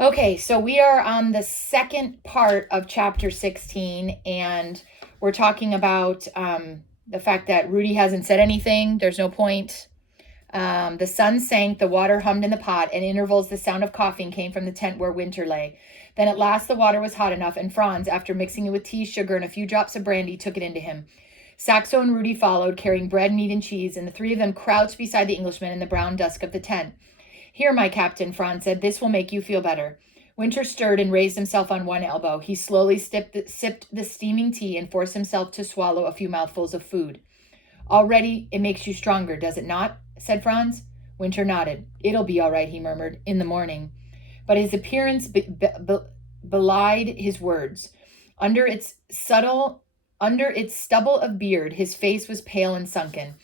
Okay, so we are on the second part of chapter 16, and we're talking about the fact that Rudy hasn't said anything. There's no point. The sun sank, the water hummed in the pot, and intervals the sound of coughing came from the tent where Winter lay. Then at last the water was hot enough, and Franz, after mixing it with tea, sugar, and a few drops of brandy, took it into him. Saxo and Rudy followed, carrying bread, meat, and cheese, and the three of them crouched beside the Englishman in the brown dusk of the tent. Here, my captain, Franz said, this will make you feel better. Winter stirred and raised himself on one elbow. He slowly sipped the steaming tea and forced himself to swallow a few mouthfuls of food. Already it makes you stronger, does it not? Said Franz. Winter nodded. It'll be all right, he murmured, in the morning. But his appearance belied his words. Under its stubble of beard, his face was pale and sunken.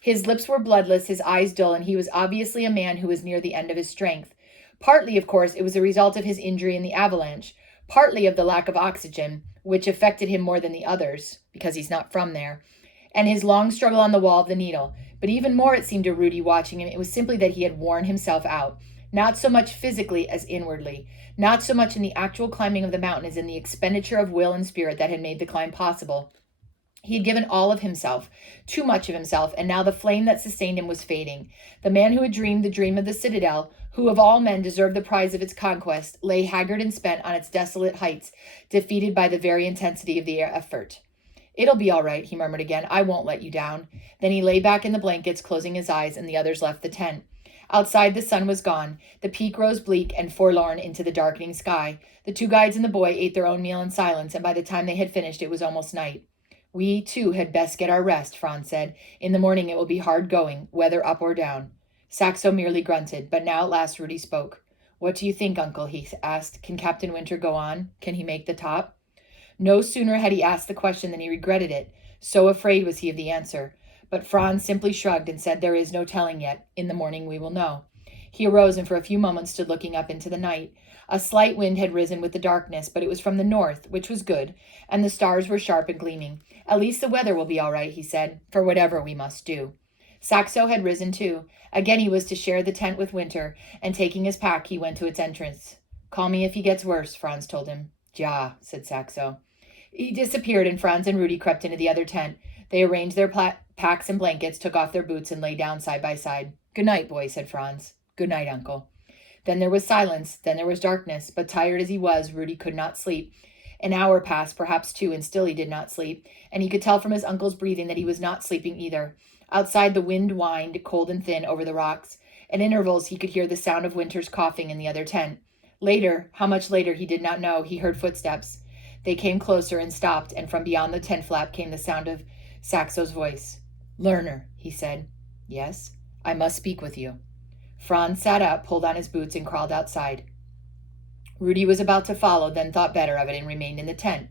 His lips were bloodless, his eyes dull, and he was obviously a man who was near the end of his strength. Partly, of course, it was a result of his injury in the avalanche, partly of the lack of oxygen, which affected him more than the others, because he's not from there, and his long struggle on the wall of the Needle. But even more, it seemed to Rudy watching him, it was simply that he had worn himself out, not so much physically as inwardly, not so much in the actual climbing of the mountain as in the expenditure of will and spirit that had made the climb possible. He had given all of himself, too much of himself, and now the flame that sustained him was fading. The man who had dreamed the dream of the citadel, who of all men deserved the prize of its conquest, lay haggard and spent on its desolate heights, defeated by the very intensity of the effort. It'll be all right, he murmured again. I won't let you down. Then he lay back in the blankets, closing his eyes, and the others left the tent. Outside, the sun was gone. The peak rose bleak and forlorn into the darkening sky. The two guides and the boy ate their own meal in silence, and by the time they had finished, it was almost night. We, too, had best get our rest, Franz said. In the morning it will be hard going, whether up or down. Saxo merely grunted, but now at last Rudy spoke. What do you think, Uncle? He asked. Can Captain Winter go on? Can he make the top? No sooner had he asked the question than he regretted it. So afraid was he of the answer. But Franz simply shrugged and said, There is no telling yet. In the morning we will know. He arose and for a few moments stood looking up into the night. A slight wind had risen with the darkness, but it was from the north, which was good, and the stars were sharp and gleaming. At least the weather will be all right, he said, for whatever we must do. Saxo had risen too. Again he was to share the tent with Winter, and taking his pack, he went to its entrance. Call me if he gets worse, Franz told him. Ja, said Saxo. He disappeared, and Franz and Rudy crept into the other tent. They arranged their packs and blankets, took off their boots, and lay down side by side. Good night, boy, said Franz. Good night, Uncle. Then there was silence, then there was darkness, but tired as he was, Rudy could not sleep. An hour passed, perhaps two, and still he did not sleep, and he could tell from his uncle's breathing that he was not sleeping either. Outside the wind whined, cold and thin, over the rocks. At intervals he could hear the sound of Winter's coughing in the other tent. Later, how much later he did not know, he heard footsteps. They came closer and stopped, and from beyond the tent flap came the sound of Saxo's voice. Lerner, he said. Yes, I must speak with you. Franz sat up, pulled on his boots, and crawled outside. Rudy was about to follow, then thought better of it and remained in the tent.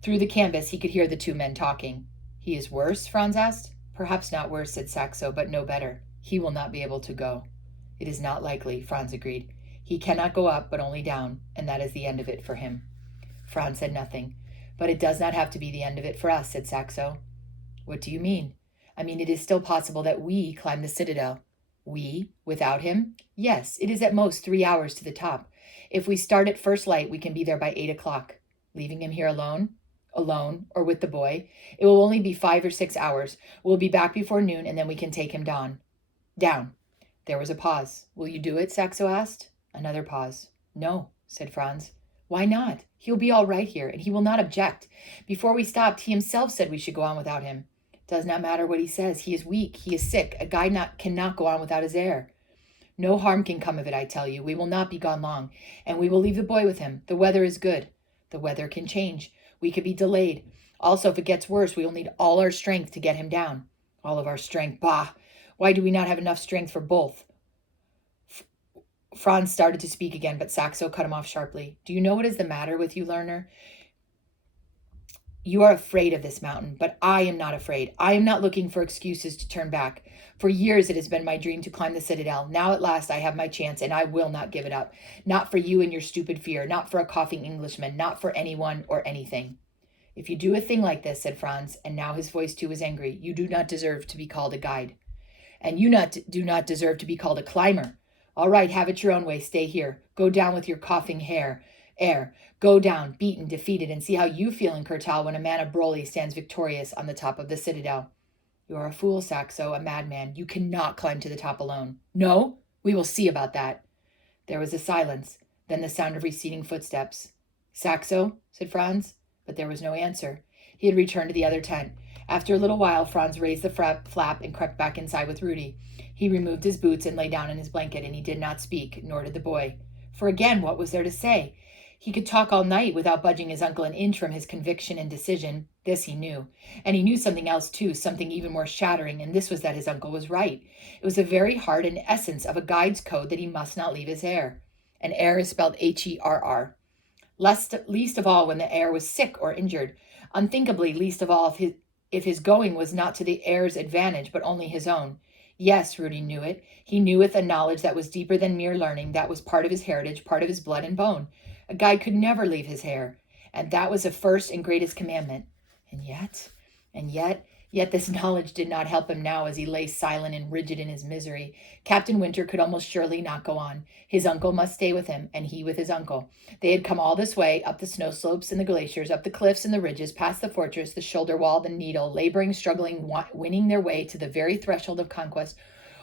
Through the canvas he could hear the two men talking. He is worse? Franz asked. Perhaps not worse, said Saxo, but no better. He will not be able to go. It is not likely, Franz agreed. He cannot go up, but only down, and that is the end of it for him. Franz said nothing. But it does not have to be the end of it for us, said Saxo. What do you mean? I mean, it is still possible that we climb the citadel. We? Without him? Yes, it is at most 3 hours to the top. If we start at first light, we can be there by 8 o'clock. Leaving him here alone? Alone, or with the boy. It will only be 5 or 6 hours. We'll be back before noon, and then we can take him down. Down. There was a pause. Will you do it? Saxo asked. Another pause. No, said Franz. Why not? He'll be all right here, and he will not object. Before we stopped, he himself said we should go on without him. Does not matter what he says. He is weak. He is sick. A guide cannot go on without his heir. No harm can come of it, I tell you. We will not be gone long, and we will leave the boy with him. The weather is good. The weather can change. We could be delayed. Also, if it gets worse, we will need all our strength to get him down. All of our strength. Bah! Why do we not have enough strength for both? Franz started to speak again, but Saxo cut him off sharply. Do you know what is the matter with you, Lerner? You are afraid of this mountain, but I am not afraid. I am not looking for excuses to turn back. For years it has been my dream to climb the citadel. Now at last I have my chance, and I will not give it up. Not for you and your stupid fear, not for a coughing Englishman, not for anyone or anything. If you do a thing like this, said Franz, and now his voice too was angry, you do not deserve to be called a guide. And you do not deserve to be called a climber. All right, have it your own way. Stay here. Go down with your coughing air. Go down, beaten, defeated, and see how you feel in Kurtal when a man of Broly stands victorious on the top of the citadel. You are a fool, Saxo, a madman. You cannot climb to the top alone. No? We will see about that. There was a silence, then the sound of receding footsteps. Saxo, said Franz, but there was no answer. He had returned to the other tent. After a little while, Franz raised the flap and crept back inside with Rudy. He removed his boots and lay down in his blanket, and he did not speak, nor did the boy. For again, what was there to say? He could talk all night without budging his uncle an inch from his conviction and decision. This he knew. And he knew something else, too, something even more shattering, and this was that his uncle was right. It was the very heart and essence of a guide's code that he must not leave his heir. And heir is spelled Herr. Least of all when the heir was sick or injured. Unthinkably least of all if his going was not to the heir's advantage, but only his own. Yes, Rudy knew it. He knew with a knowledge that was deeper than mere learning, that was part of his heritage, part of his blood and bone. A guide could never leave his heir, and that was the first and greatest commandment. And yet this knowledge did not help him now as he lay silent and rigid in his misery. Captain Winter could almost surely not go on. His uncle must stay with him, and he with his uncle. They had come all this way, up the snow slopes and the glaciers, up the cliffs and the ridges, past the fortress, the shoulder wall, the needle, laboring, struggling, winning their way to the very threshold of conquest,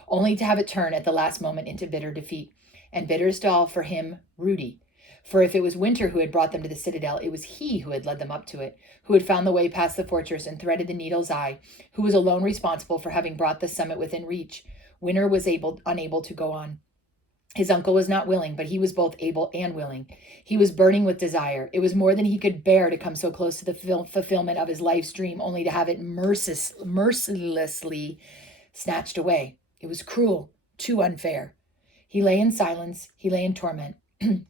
only to have it turn at the last moment into bitter defeat. And bitterest of all for him, Rudy. For if it was Winter who had brought them to the citadel, it was he who had led them up to it, who had found the way past the fortress and threaded the needle's eye, who was alone responsible for having brought the summit within reach. Winter was unable to go on. His uncle was not willing, but he was both able and willing. He was burning with desire. It was more than he could bear to come so close to the fulfillment of his life's dream, only to have it mercilessly snatched away. It was cruel, too unfair. He lay in silence. He lay in torment.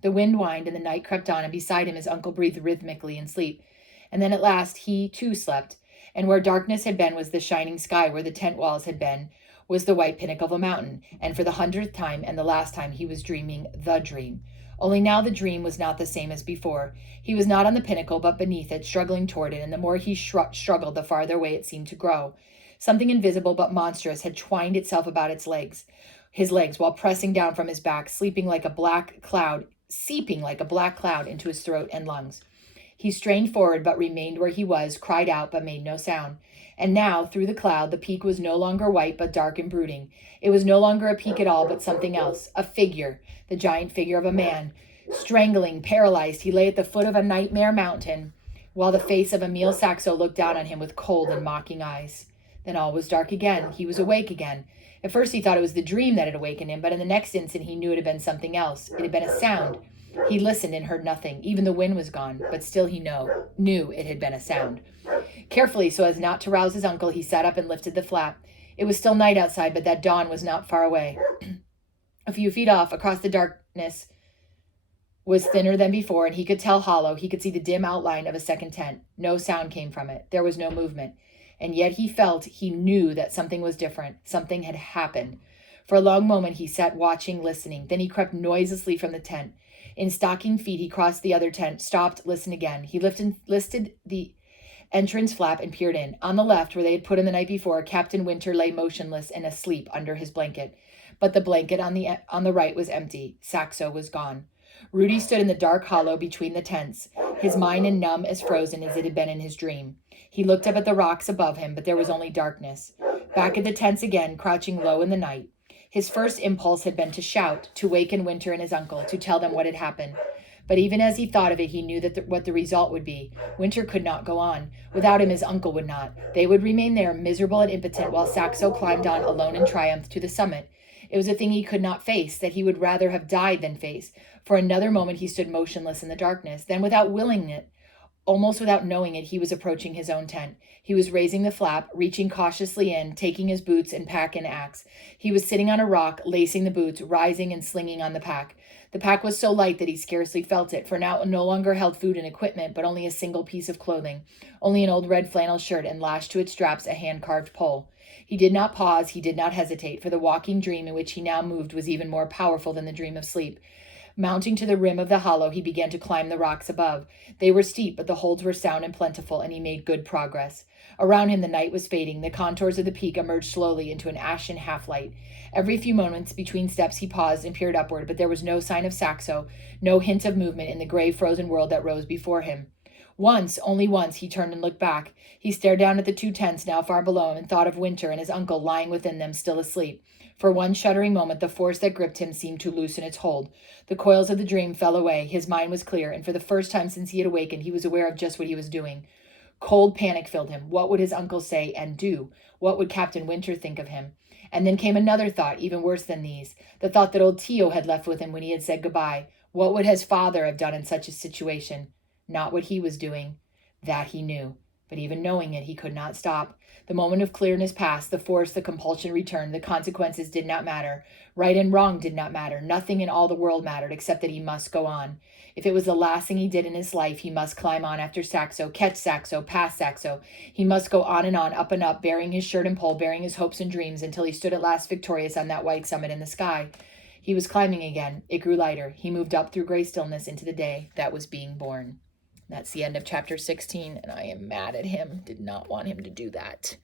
The wind whined and the night crept on, and beside him his uncle breathed rhythmically in sleep. And then at last he, too, slept, and where darkness had been was the shining sky, where the tent walls had been was the white pinnacle of a mountain, and for the 100th time and the last time he was dreaming the dream. Only now the dream was not the same as before. He was not on the pinnacle, but beneath it, struggling toward it, and the more he struggled, the farther away it seemed to grow. Something invisible but monstrous had twined itself about his legs, while pressing down from his back, seeping like a black cloud into his throat and lungs. He strained forward, but remained where he was, cried out, but made no sound. And now, through the cloud, the peak was no longer white, but dark and brooding. It was no longer a peak at all, but something else, a figure, the giant figure of a man. Strangling, paralyzed, he lay at the foot of a nightmare mountain, while the face of Emil Saxo looked down on him with cold and mocking eyes. Then all was dark again. He was awake again. At first he thought it was the dream that had awakened him, but in the next instant he knew it had been something else. It had been a sound. He listened and heard nothing. Even the wind was gone, but still he knew it had been a sound. Carefully, so as not to rouse his uncle, he sat up and lifted the flap. It was still night outside, but that dawn was not far away. A few feet off, across the darkness, was thinner than before, and he could tell hollow. He could see the dim outline of a second tent. No sound came from it. There was no movement. And yet he knew that something was different. Something had happened. For a long moment he sat watching, listening. Then he crept noiselessly from the tent. In stocking feet he crossed the other tent, stopped, listened again. He lifted the entrance flap and peered in. On the left, where they had put him the night before, Captain Winter lay motionless and asleep under his blanket. But the blanket on the right was empty. Saxo was gone. Rudy stood in the dark hollow between the tents, his mind as numb as frozen as it had been in his dream. He looked up at the rocks above him, but there was only darkness. Back at the tents again, crouching low in the night. His first impulse had been to shout, to waken Winter and his uncle, to tell them what had happened. But even as he thought of it, he knew that what the result would be. Winter could not go on. Without him, his uncle would not. They would remain there, miserable and impotent, while Saxo climbed on, alone in triumph, to the summit. It was a thing he could not face, that he would rather have died than face. For another moment he stood motionless in the darkness. Then, without willing it, almost without knowing it, he was approaching his own tent. He was raising the flap, reaching cautiously in, taking his boots and pack and axe. He was sitting on a rock, lacing the boots, rising and slinging on the pack. The pack was so light that he scarcely felt it, for now it no longer held food and equipment, but only a single piece of clothing, only an old red flannel shirt, and lashed to its straps a hand-carved pole. He did not pause, he did not hesitate, for the walking dream in which he now moved was even more powerful than the dream of sleep. Mounting to the rim of the hollow, he began to climb the rocks above. They were steep, but the holds were sound and plentiful, and he made good progress. Around him, the night was fading. The contours of the peak emerged slowly into an ashen half-light. Every few moments between steps he paused and peered upward, but there was no sign of Saxo, no hint of movement in the gray, frozen world that rose before him. Once, only once, he turned and looked back. He stared down at the two tents now far below him and thought of Winter and his uncle lying within them, still asleep. For one shuddering moment, the force that gripped him seemed to loosen its hold. The coils of the dream fell away. His mind was clear, and for the first time since he had awakened, he was aware of just what he was doing. Cold panic filled him. What would his uncle say and do? What would Captain Winter think of him? And then came another thought, even worse than these. The thought that old Tio had left with him when he had said goodbye. What would his father have done in such a situation? Not what he was doing. That he knew. But even knowing it, he could not stop. The moment of clearness passed, the force, the compulsion returned, the consequences did not matter. Right and wrong did not matter. Nothing in all the world mattered except that he must go on. If it was the last thing he did in his life, he must climb on after Saxo, catch Saxo, pass Saxo. He must go on, up and up, bearing his shirt and pole, bearing his hopes and dreams, until he stood at last victorious on that white summit in the sky. He was climbing again. It grew lighter. He moved up through gray stillness into the day that was being born. That's the end of chapter 16, and I am mad at him. Did not want him to do that.